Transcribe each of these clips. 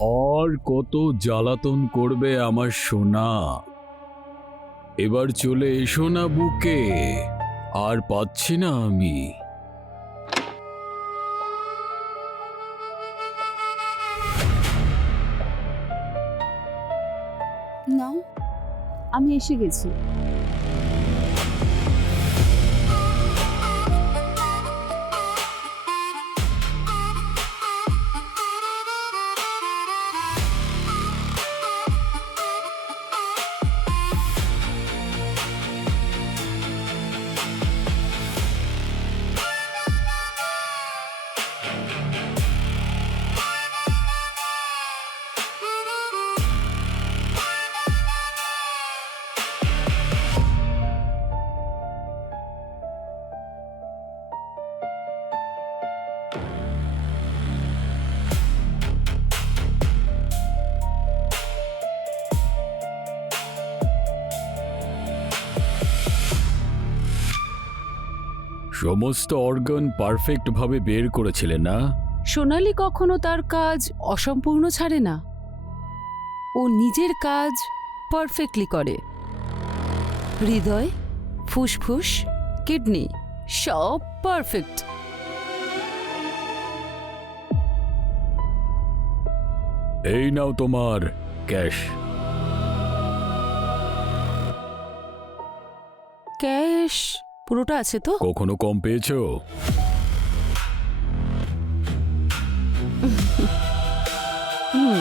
আর কত জ্বালাতন করবে আমার সোনা? এবার চলে এসো না বুকে, আর পাচ্ছি না আমি। না, আমি এসে গেছি। সমস্ত অর্গান পারফেক্ট ভাবে বের করেছিলেন না? সোনালি কখনো তার কাজ অসম্পূর্ণ ছাড়ে না। ও নিজের কাজ পারফেক্টলি করে। হৃদয়, ফুসফুস, কিডনি সব পারফেক্ট। এই নাও তোমার ক্যাশ। ক্যাশ পুরোটা আছে তো? কখনো কম পেয়েছো? হুম।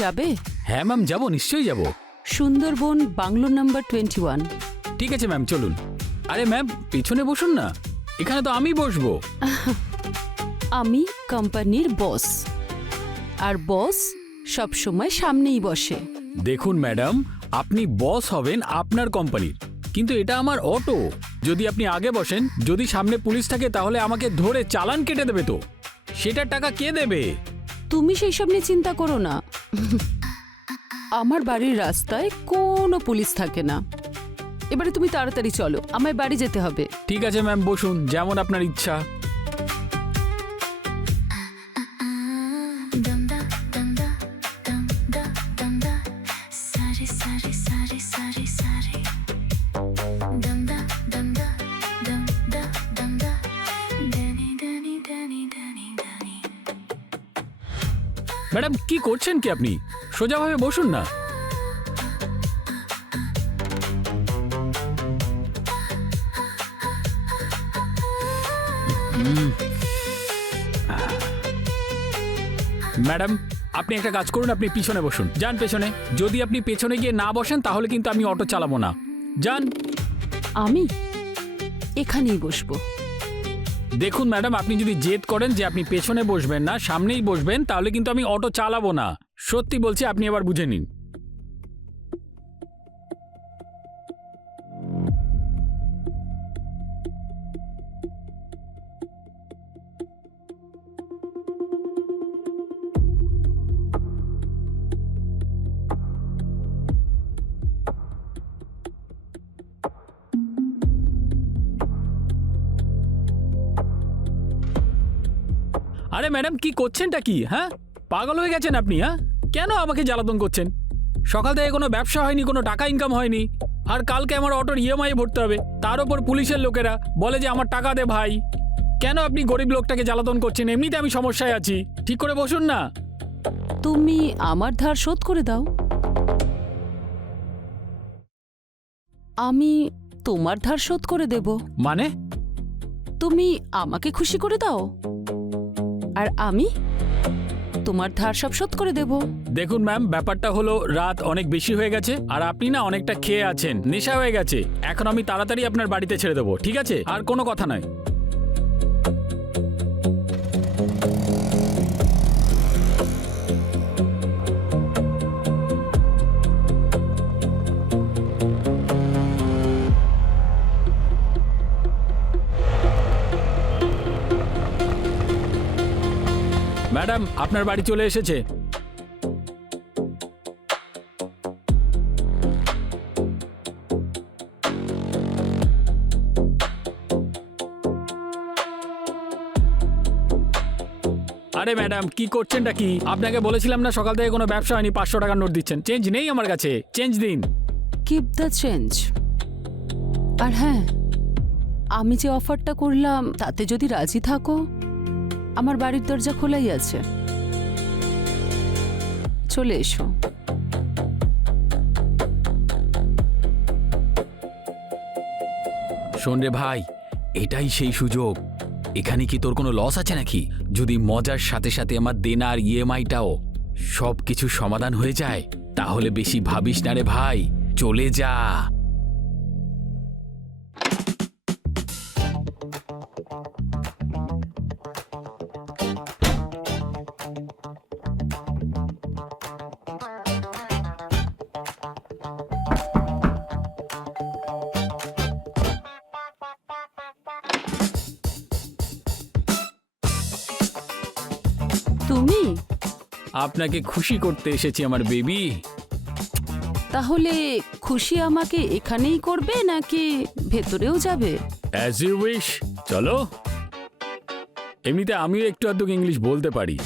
যাবে? হ্যাঁ ম্যাম, যাবো, নিশ্চয়ই যাবো। Sundarban, bungalow number 21। ঠিক আছে ম্যাম, চলুন। আরে ম্যাম, পিছনে বসুন না, এখানে তো আমি বসবো। আমি কোম্পানির বস, আর বস সব সময় সামনেই বসে। দেখুন ম্যাডাম, আপনি বস হবেন আপনার কোম্পানির, কিন্তু এটা আমার অটো। যদি আপনি আগে বসেন, যদি সামনে পুলিশ থাকে তাহলে আমাকে ধরে চালান কেটে দেবে, তো সেটার টাকা কে দেবে? তুমি সেই সব নিয়ে চিন্তা করো না। আমার বাড়ির রাস্তায় কোনো পুলিশ থাকে না। এবারে তুমি তাড়াতাড়ি চলো, আমায় বাড়ি যেতে হবে। ঠিক আছে ম্যাম, বসুন, যেমন আপনার ইচ্ছা। ম্যাডাম, কি করছেন কি আপনি? সোজাভাবে বসুন না। ম্যাডাম, আপনি একটা কাজ করুন, আপনি পিছনে বসুন, যান পেছনে। যদি আপনি পেছনে গিয়ে না বসেন তাহলে কিন্তু আমি অটো চালাবো না। যান। আমি এখানেই বসবো। দেখুন ম্যাডাম, আপনি যদি জেদ করেন যে আপনি পেছনে বসবেন না, সামনেই বসবেন, তাহলে কিন্তু আমি অটো চালাবো না। সত্যি বলছি, আপনি এবার বুঝে নিন। আরে ম্যাডাম, কি করছেনটা কি? হ্যাঁ, পাগল হয়ে গেছেন আপনি? হ্যাঁ, কেন আমাকে জ্বালাতন করছেন? সকাল থেকে কোনো ব্যবসা হয়নি, কোনো টাকা ইনকাম হয়নি, আর কালকে আমার অটোর ইএমআই ভরতে হবে। তার উপর পুলিশের লোকেরা বলে যে আমার টাকা দে ভাই। কেন আপনি গরিব লোকটাকে জ্বালাতন করছেন? এমনিতে আমি সমস্যায় আছি। ঠিক করে বসুন না। তুমি আমার ধার শোধ করে দাও, আমি তোমার ধার শোধ করে দেব। মানে? তুমি আমাকে খুশি করে দাও, আর আমি তোমার ধার সব শোধ করে দেব। দেখুন ম্যাম, ব্যাপারটা হলো রাত অনেক বেশি হয়ে গেছে, আর আপনি না অনেকটা খেয়ে আছেন, নেশা হয়ে গেছে। এখন আমি তাড়াতাড়ি আপনার বাড়িতে ছেড়ে দেবো, ঠিক আছে? আর কোনো কথা নয়। ম্যাডাম আপনার বাড়ি চলে এসেছে। আরে ম্যাডাম কি করছেনটা কি? আপনাকে বলেছিলাম না সকাল থেকে কোনো ব্যবসা হয়নি, 500 টাকার নোট দিচ্ছেন। চেঞ্জ নেই আমার কাছে, চেঞ্জ দিন। Keep the change. আর হ্যাঁ, আমি যে অফারটা করলাম তাতে যদি রাজি থাকো, আমার বাড়ির দরজা খোলাই আছে, চলে এসো। শোন রে ভাই, এটাই সেই সুযোগ। এখানে কি তোর কোনো লস আছে নাকি? যদি মজার সাথে সাথে আমার দেনা আর ইএমআইটাও সব কিছু সমাধান হয়ে যায়, তাহলে বেশি ভাবিস না রে ভাই, চলে যা। তুমি আপনাকে খুশি করতে এসেছি আমার বেবি। তাহলে খুশি আমাকে এখানেই করবে নাকি ভেতরেও যাবে? অ্যাজ ইউ উইশ, চলো। এমনিতে আমিও একটু আধটু ইংলিশ বলতে পারি।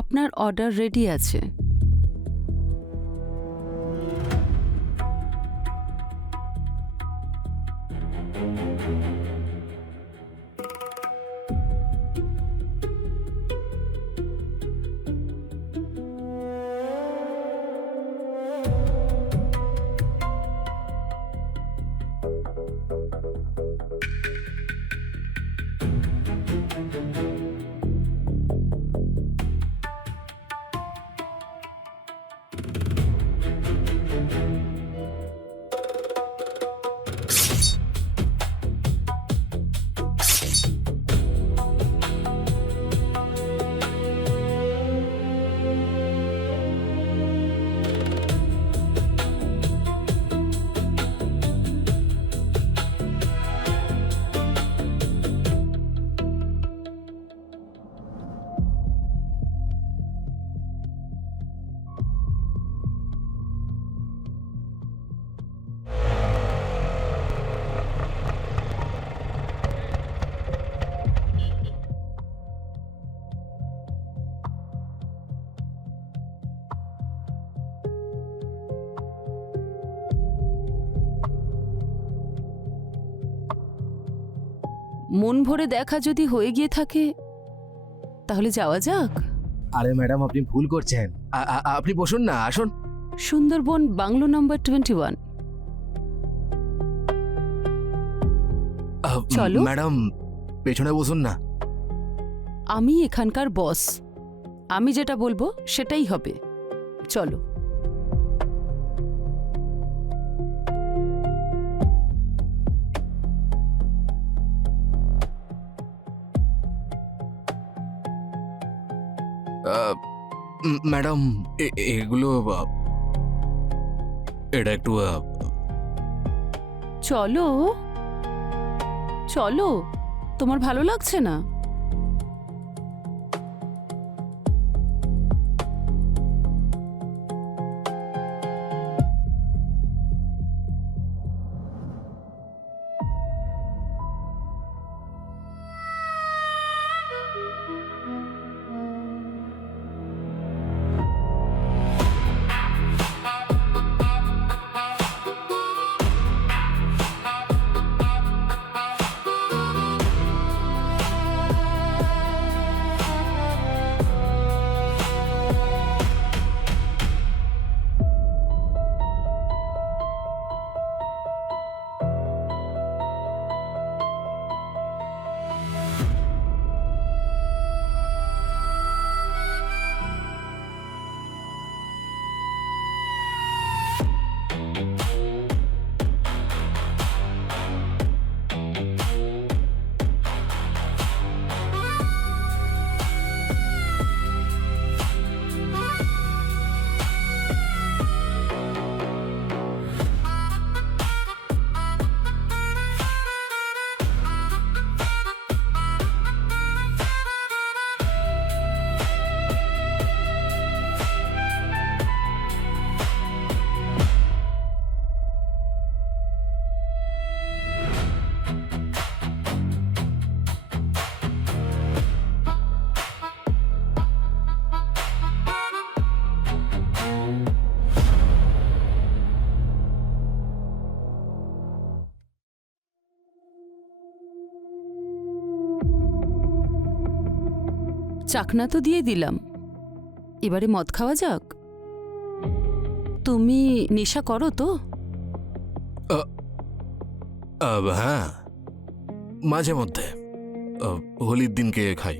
আপনার অর্ডার রেডি আছে। মন ভরে দেখা যদি হয়ে গিয়ে থাকে তাহলে যাওয়া যাক। আরে ম্যাডাম আপনি ভুল করছেন। আপনি বসুন না, আসুন। Sundarban bungalow number 21। চলো। ম্যাডাম পেছনে বসুন না। আমি এখানকার বস, আমি যেটা বলবো সেটাই হবে। চলো। ম্যাডাম এগুলো এটা একটু চলো চলো, তোমার ভালো লাগছে না? চাকনা তো দিয়ে দিলাম, এবারে মদ খাওয়া যাক। তুমি নেশা করো তো? হ্যাঁ, মাঝে মধ্যে হোলির দিনকে খাই।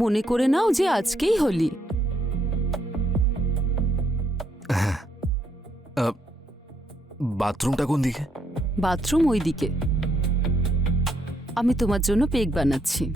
মনে করে নাও যে আজকেই হোলি। হ্যাঁ, বাথরুমটা কোন দিকে? বাথরুম ওই দিকে। আমি তোমার জন্য পেক বানাচ্ছি।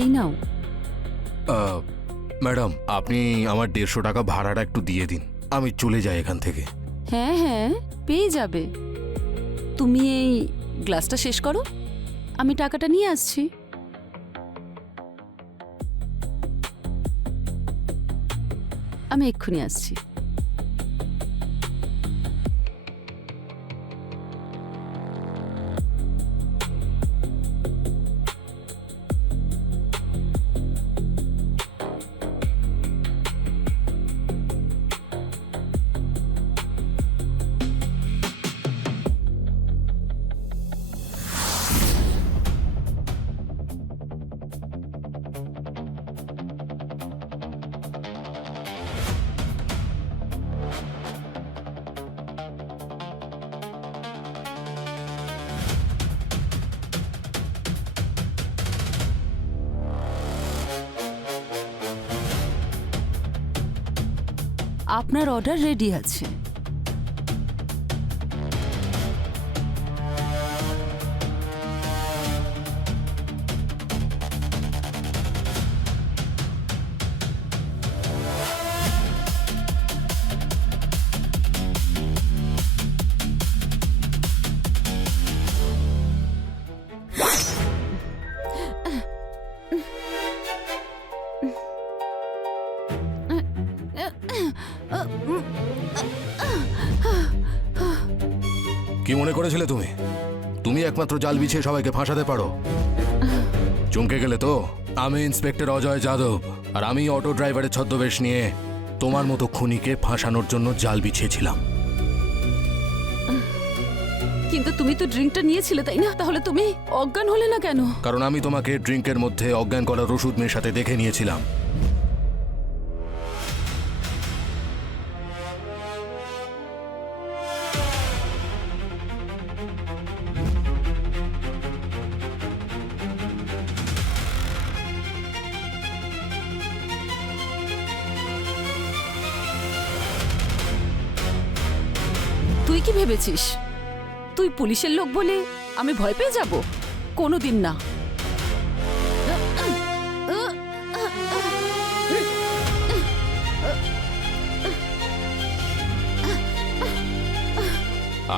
এই নাও। ম্যাডাম, আপনি আমার 150 টাকা ভাড়াটা একটু দিয়ে দিন, আমি চলে যাই এখান থেকে। হ্যাঁ হ্যাঁ, পেয়ে যাবে। তুমি এই গ্লাসটা শেষ করো, আমি টাকাটা নিয়ে আসছি। আমি এক্ষুনি আসছি। আপনার অর্ডার রেডি আছে। কি মনে করেছিলে তুমি? তুমি একমাত্র জাল বিছিয়ে সবাইকে ফাঁসাতে পারো? চমকে গেলে তো? আমি ইন্সপেক্টর অজয় যাদব, আর আমি অটো ড্রাইভারের ছদ্মবেশ নিয়ে তোমার মতো খুনিকে ফাঁসানোর জন্য জাল বিছিয়েছিলাম। কিন্তু তুমি তো ড্রিঙ্কটা নিয়েছিলে, তাই না? তাহলে তুমি অজ্ঞান হলে না কেন? কারণ আমি তোমাকে ড্রিঙ্কের মধ্যে অজ্ঞান করার ওষুধ মেশাতে দেখে নিয়েছিলাম। তুই কি ভেবেছিস তুই পুলিশের লোক বলে আমি ভয় পেয়ে যাব? কোনোদিন না।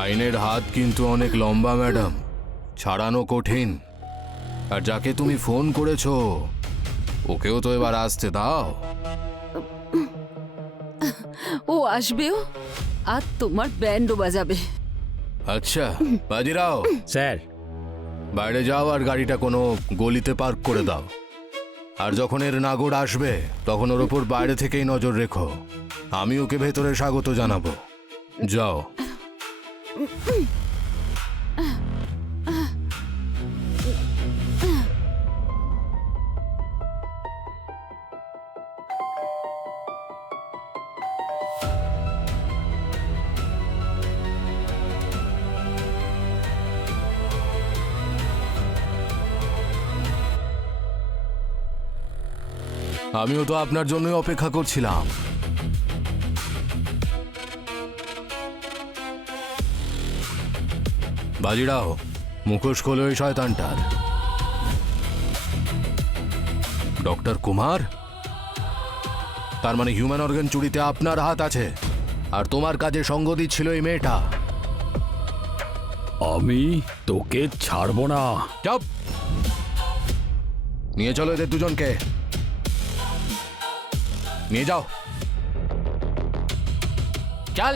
আইনের হাত কিন্তু অনেক লম্বা ম্যাডাম, ছাড়ানো কঠিন। আর যাকে তুমি ফোন করেছো ওকেও তো এবার আসতে দাও। ও আসবেও, আর তোমার ব্যান্ডও বাজাবে। আচ্ছা বাজিরাও, স্যার। বাইরে যাও আর গাড়িটা কোনো গলিতে পার্ক করে দাও। আর যখন এর নাগর আসবে তখন ওর ওপর বাইরে থেকেই নজর রেখো। আমি ওকে ভেতরে স্বাগত জানাবো। যাও। আমিও তো আপনার জন্যই অপেক্ষা করছিলাম। বাজিরাও, মুখোশ খোলো এই শয়তানটার। ডক্টর কুমার, তার মানে হিউম্যান অর্গান চুরিতে আপনার হাত আছে, আর তোমার কাজে সঙ্গ দিচ্ছিল এই মেয়েটা। আমি তোকে ছাড়বো না। চুপ! নিয়ে চলো এদের দুজনকে, নিয়ে যাও। চল।